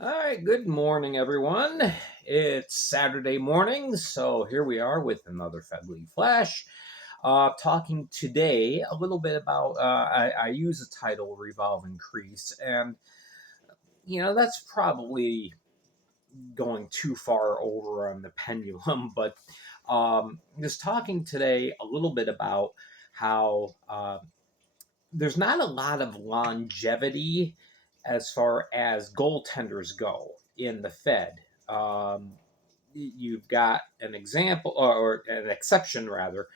All right, good morning, everyone. It's Saturday morning, so here we are with another Fed League Flash. Talking today a little bit about, I use the title Revolving Crease, and, that's probably going too far over on the pendulum, but just talking today a little bit about how there's not a lot of longevity as far as goaltenders go in the Fed. Um, you've got an example or an exception rather,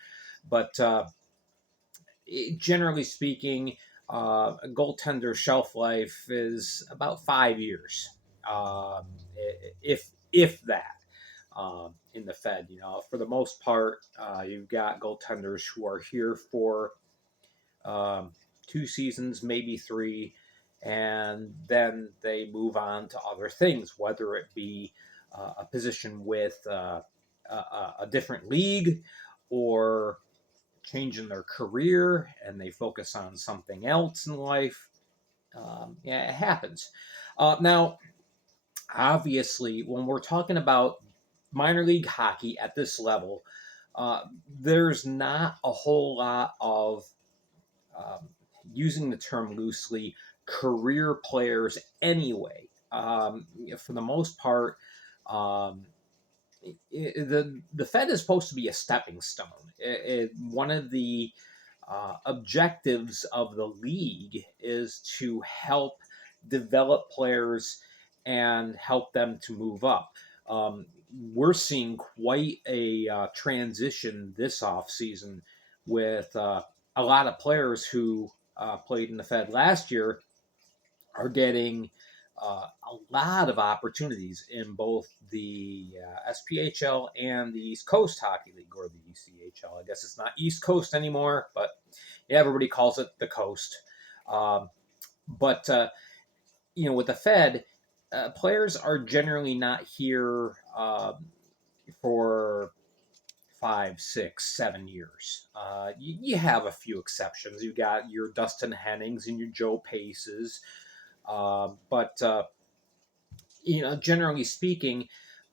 but generally speaking, a goaltender shelf life is about 5 years, um, if that. In the Fed, for the most part, you've got goaltenders who are here for um, 2 seasons, maybe three, and then they move on to other things, whether it be a position with a different league or changing their career and they focus on something else in life. Yeah, it happens. Now, obviously, when we're talking about minor league hockey at this level, there's not a whole lot of um, using the term loosely, career players anyway. For the most part, um, the Fed is supposed to be a stepping stone. One of the objectives of the league is to help develop players and help them to move up. We're seeing quite a transition this off season with a lot of players who played in the Fed last year are getting a lot of opportunities in both the SPHL and the East Coast Hockey League, or the ECHL. I guess it's not East Coast anymore, but yeah, everybody calls it the Coast. Um, but with the Fed, players are generally not here for 5, 6, 7 years. You have a few exceptions. You got your Dustin Hennings and your Joe Paces, but generally speaking,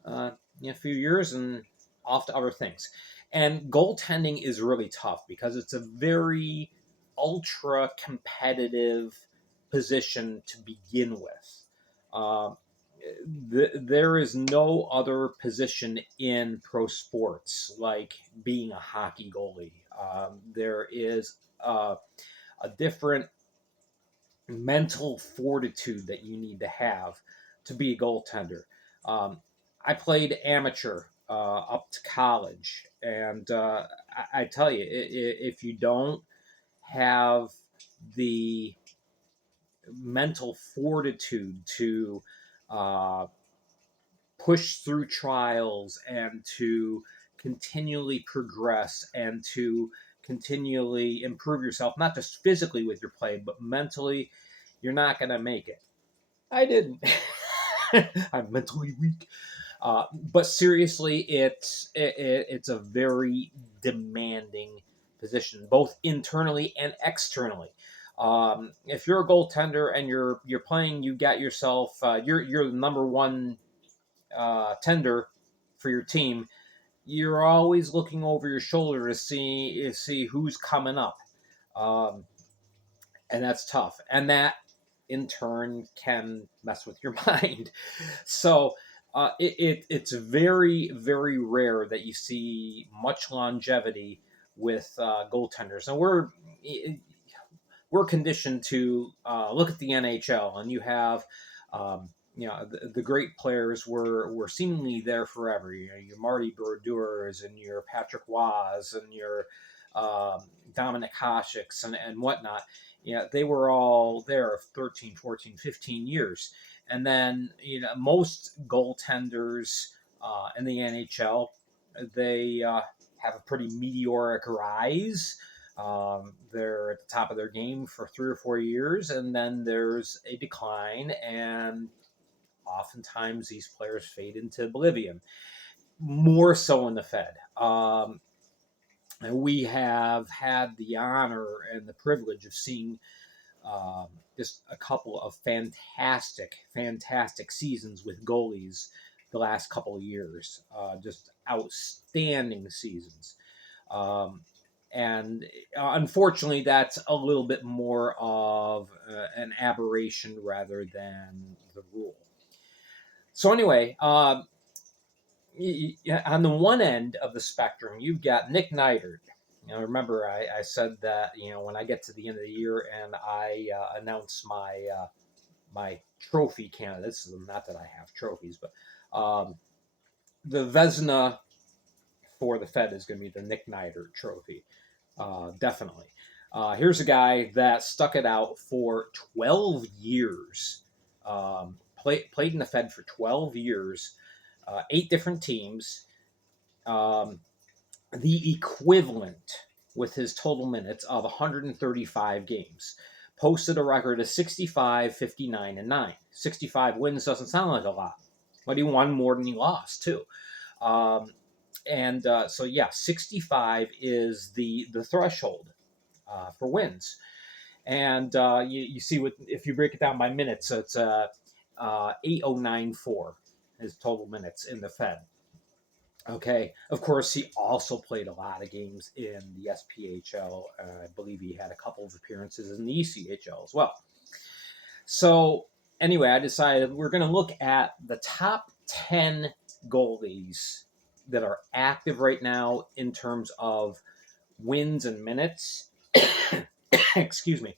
a few years and off to other things. And goaltending is really tough because it's a very ultra competitive position to begin with. Uh, there is no other position in pro sports like being a hockey goalie. There is a different mental fortitude that you need to have to be a goaltender. Um, I played amateur up to college, and I tell you, if you don't have the mental fortitude to uh, push through trials and to continually progress and to continually improve yourself, not just physically with your play, but mentally, you're not going to make it. I didn't. I'm mentally weak. But seriously, it's a very demanding position, both internally and externally. If you're a goaltender and you're playing, you got yourself you're the number one tender for your team. You're always looking over your shoulder to see who's coming up, um, and that's tough. And that in turn can mess with your mind. So it's very, very rare that you see much longevity with goaltenders. And we're conditioned to look at the NHL, and you have the great players were seemingly there forever. Your Marty Brodeurs and your Patrick Waz and your Dominic Hasek's and whatnot. They were all there 13, 14, 15 years. And then, most goaltenders in the NHL, they have a pretty meteoric rise. They're at the top of their game for 3 or 4 years, and then there's a decline, and oftentimes these players fade into oblivion. More so in the Fed. And we have had the honor and the privilege of seeing just a couple of fantastic seasons with goalies the last couple of years. Just outstanding seasons. Um, and unfortunately, that's a little bit more of an aberration rather than the rule. So anyway, on the one end of the spectrum, you've got Nick Neidert. Remember, I said that when I get to the end of the year and I announce my trophy candidates. Not that I have trophies, but the Vezina for the Fed is going to be the Nick Neidert Trophy, definitely. Here's a guy that stuck it out for 12 years. Played in the Fed for 12 years, 8 different teams. The equivalent with his total minutes of 135 games. Posted a record of 65, 59, and 9. 65 wins doesn't sound like a lot, but he won more than he lost, too. So 65 is the threshold for wins. And you see, if you break it down by minutes, it's 8094 his total minutes in the Fed. Okay, of course, he also played a lot of games in the SPHL. I believe he had a couple of appearances in the ECHL as well. So anyway, I decided we're going to look at the top 10 goalies that are active right now in terms of wins and minutes. Excuse me.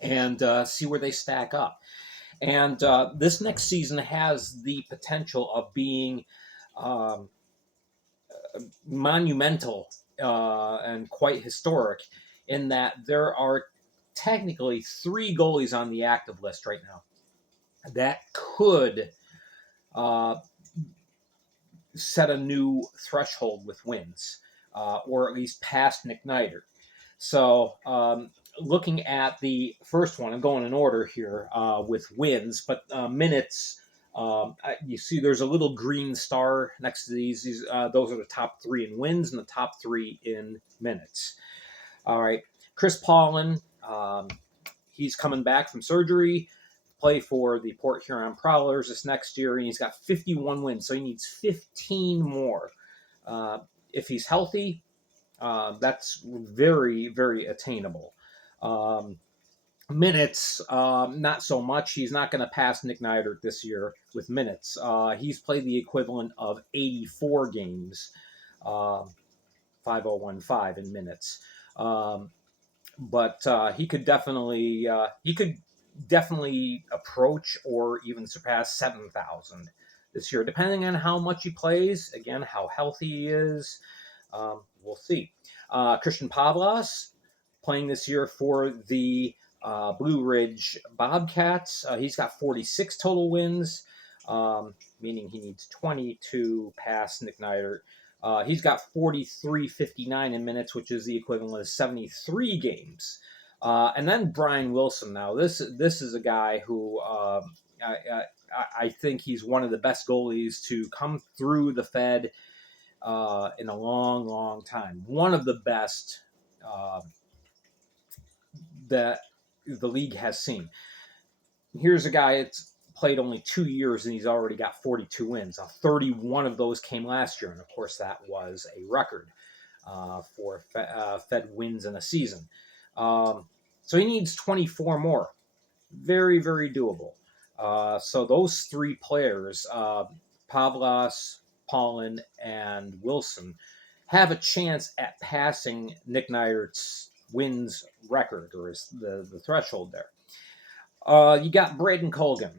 And see where they stack up. And this next season has the potential of being monumental and quite historic in that there are technically 3 goalies on the active list right now that could set a new threshold with wins, or at least past Nick Neidert. So looking at the first one, I'm going in order here with wins, but minutes, you see there's a little green star next to these. Those are the top 3 in wins and the top 3 in minutes. All right, Chris Paulin, he's coming back from surgery, play for the Port Huron Prowlers this next year, and he's got 51 wins, so he needs 15 more. If he's healthy, that's very, very attainable. Minutes, not so much. He's not going to pass Nick Neidert this year with minutes. He's played the equivalent of 84 games, 5015 in minutes. But he could definitely approach or even surpass 7,000 this year, depending on how much he plays. Again, how healthy he is. We'll see. Christian Pavlas playing this year for the Blue Ridge Bobcats. He's got 46 total wins, meaning he needs 20 to pass Nick Neidert. He's got 43.59 in minutes, which is the equivalent of 73 games. And then Brian Wilson. Now, this is a guy who I think he's one of the best goalies to come through the Fed in a long, long time. One of the best that the league has seen. Here's a guy that's played only 2 years and he's already got 42 wins. 31 of those came last year, and of course that was a record for Fed wins in a season. So he needs 24 more. Very, very doable. So those 3 players, Pavlas, Paulin, and Wilson, have a chance at passing Nick Neidert's wins record, or the threshold there. You got Braden Colgan.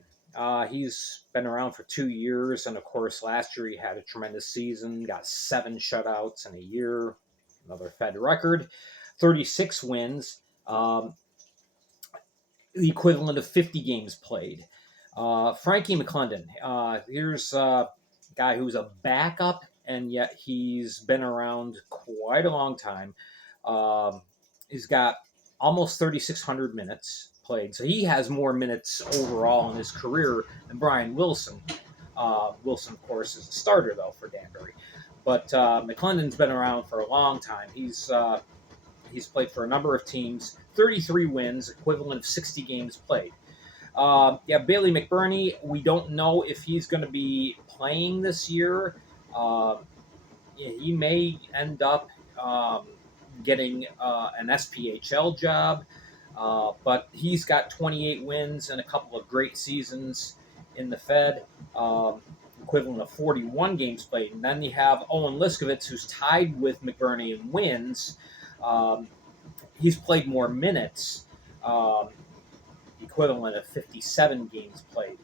He's been around for 2 years, and of course last year he had a tremendous season, got 7 shutouts in a year, another Fed record, 36 wins, the equivalent of 50 games played. Frankie McClendon, here's a guy who's a backup, and yet he's been around quite a long time. He's got almost 3,600 minutes played, so he has more minutes overall in his career than Brian Wilson. Wilson, of course, is a starter, though, for Danbury. But McClendon's been around for a long time. He's played for a number of teams, 33 wins, equivalent of 60 games played. Bailey McBurney, we don't know if he's going to be playing this year. He may end up getting an SPHL job, but he's got 28 wins and a couple of great seasons in the Fed, equivalent of 41 games played. And then you have Owen Liskovitz, who's tied with McBurney in wins. He's played more minutes, equivalent of 57 games played.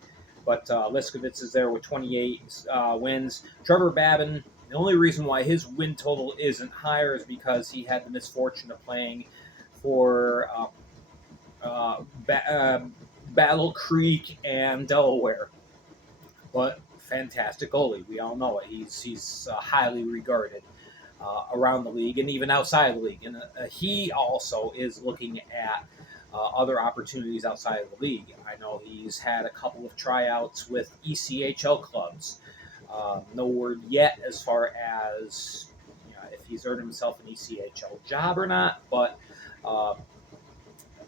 But Liskovitz is there with 28 wins. Trevor Babin, the only reason why his win total isn't higher is because he had the misfortune of playing for Battle Creek and Delaware. But fantastic goalie. We all know it. He's highly regarded around the league and even outside the league. And he also is looking at other opportunities outside of the league. I know he's had a couple of tryouts with ECHL clubs. No word yet as far as if he's earned himself an ECHL job or not. But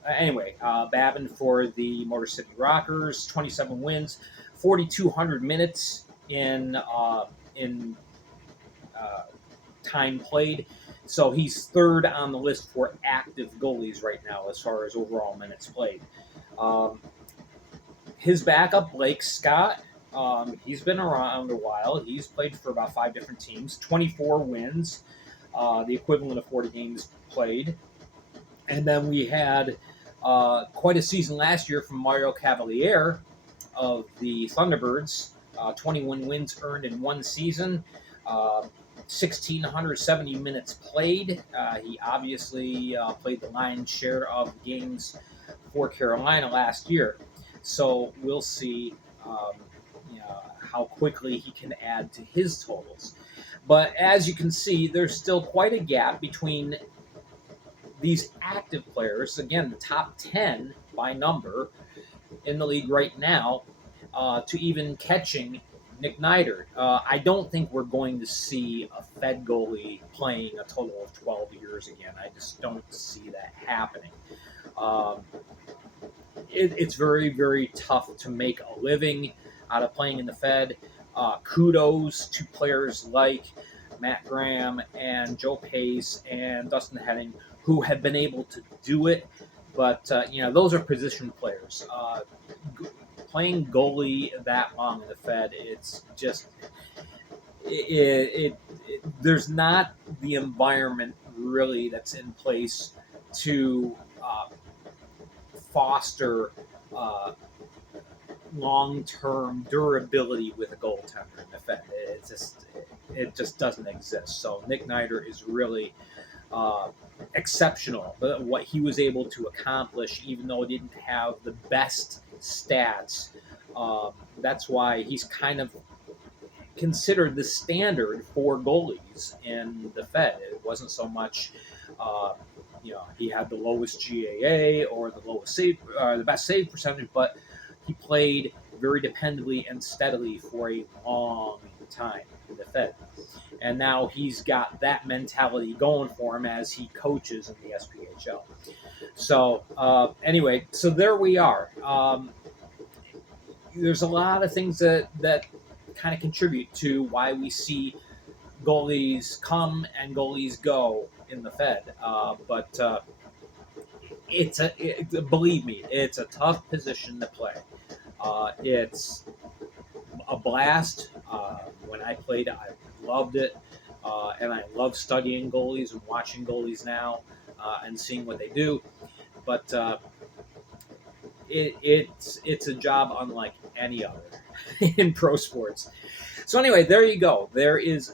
anyway, Babin for the Motor City Rockers, 27 wins, 4,200 minutes in time played. So he's third on the list for active goalies right now as far as overall minutes played. His backup, Blake Scott, he's been around a while. He's played for about 5 different teams, 24 wins, the equivalent of 40 games played. And then we had quite a season last year from Mario Cavalier of the Thunderbirds, 21 wins earned in one season. 1,670 minutes played. He obviously played the lion's share of games for Carolina last year. So we'll see how quickly he can add to his totals. But as you can see, there's still quite a gap between these active players, again, the top 10 by number in the league right now, to even catching Nick Neidert. I don't think we're going to see a Fed goalie playing a total of 12 years again. I just don't see that happening. It's very, very tough to make a living out of playing in the Fed. Kudos to players like Matt Graham and Joe Pace and Dustin Henning who have been able to do it. But, those are position players. Playing goalie that long in the Fed, it's just there's not the environment really that's in place to foster long-term durability with a goaltender in the Fed. It just doesn't exist. So Nick Neidert is really exceptional. What he was able to accomplish, even though he didn't have the best stats, that's why he's kind of considered the standard for goalies in the Fed. It wasn't so much, he had the lowest GAA or the lowest save, the best save percentage, but he played very dependably and steadily for a long time in the Fed. And now he's got that mentality going for him as he coaches in the SPHL. So anyway, so there we are. There's a lot of things that kind of contribute to why we see goalies come and goalies go in the Fed. But believe me, it's a tough position to play. It's a blast. When I played, I loved it, and I love studying goalies and watching goalies now and seeing what they do. But it's a job unlike any other in pro sports. So anyway, there you go. There is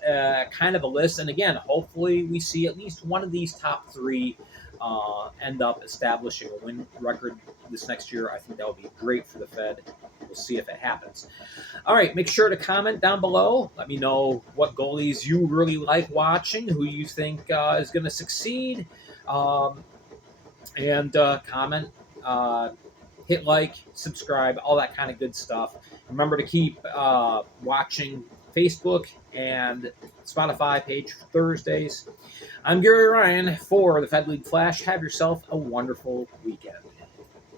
kind of a list, and again, hopefully we see at least one of these top 3 end up establishing a win record this next year. I think that would be great for the Fed. We'll see if it happens. All right, make sure to comment down below. Let me know what goalies you really like watching, who you think is going to succeed, and comment. Hit like, subscribe, all that kind of good stuff. Remember to keep watching Facebook and Spotify page for Thursdays. I'm Gary Ryan for the Fed League Flash. Have yourself a wonderful weekend.